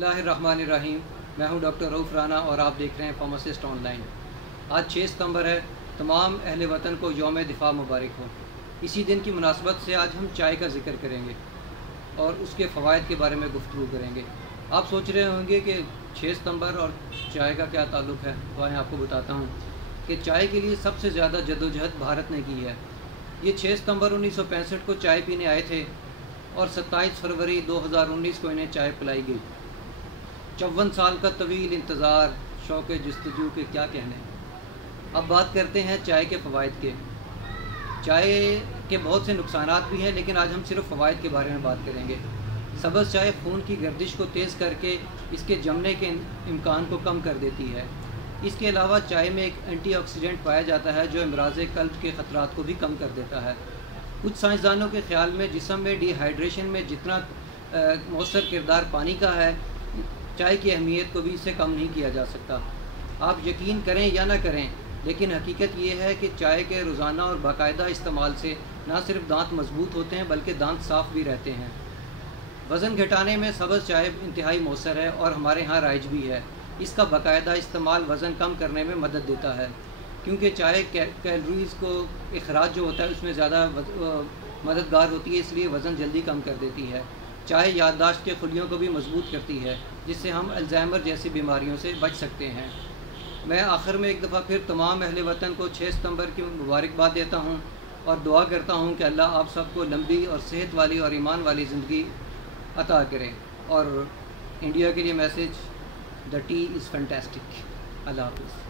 बिस्मिल्लाहिर्रहमानिर्रहीम। मैं हूं डॉक्टर रऊफ़ राना और आप देख रहे हैं फार्मासिस्ट ऑनलाइन। आज 6 सितंबर है। तमाम अहले वतन को यौम दिफा मुबारक हो। इसी दिन की मुनासबत से आज हम चाय का ज़िक्र करेंगे और उसके फ़वाइद के बारे में गुफ्तगू करेंगे। आप सोच रहे होंगे कि 6 सितंबर और चाय का क्या ताल्लुक़ है, तो मैं आपको बताता हूँ कि चाय के लिए सबसे ज़्यादा जद्दोजहद भारत ने की है। ये 6 सितंबर 1965 को चाय पीने आए थे और 27 फरवरी 2019 को इन्हें चाय पिलाई गई। 54 साल का तवील इंतज़ार, शौक़ जस्तजू के क्या कहने। अब बात करते हैं चाय के फ़वाइद के। चाय के बहुत से नुकसानात भी हैं, लेकिन आज हम सिर्फ फ़वाइद के बारे में बात करेंगे। सब्ज़ चाय खून की गर्दिश को तेज़ करके इसके जमने के इम्कान को कम कर देती है। इसके अलावा चाय में एक एंटीऑक्सीडेंट पाया जाता है जो अमराज़ क़ल्ब के ख़तरात को भी कम कर देता है। कुछ साइंसदानों के ख़्याल में जिस्म में डिहाइड्रेशन में जितना मौसर किरदार पानी का है, चाय की अहमियत को भी इससे कम नहीं किया जा सकता। आप यकीन करें या ना करें, लेकिन हकीकत ये है कि चाय के रोज़ाना और बाकायदा इस्तेमाल से ना सिर्फ दांत मजबूत होते हैं बल्कि दांत साफ़ भी रहते हैं। वज़न घटाने में सब्ज़ चाय इंतहाई मौसर है और हमारे यहाँ राइज भी है। इसका बाकायदा इस्तेमाल वज़न कम करने में मदद देता है, क्योंकि चाय कैलोरीज़ को अखराज जो होता है उसमें ज़्यादा मददगार होती है, इसलिए वज़न जल्दी कम कर देती है। चाय याददाश्त के खुलियों को भी मजबूत करती है, जिससे हम अल्ज़ाइमर जैसी बीमारियों से बच सकते हैं। मैं आखिर में एक दफ़ा फिर तमाम अहले वतन को 6 सितंबर की मुबारकबाद देता हूँ और दुआ करता हूँ कि अल्लाह आप सबको लंबी और सेहत वाली और ईमान वाली ज़िंदगी अता करें। और इंडिया के लिए message, the tea is fantastic. अल्लाह हाफ़िज़।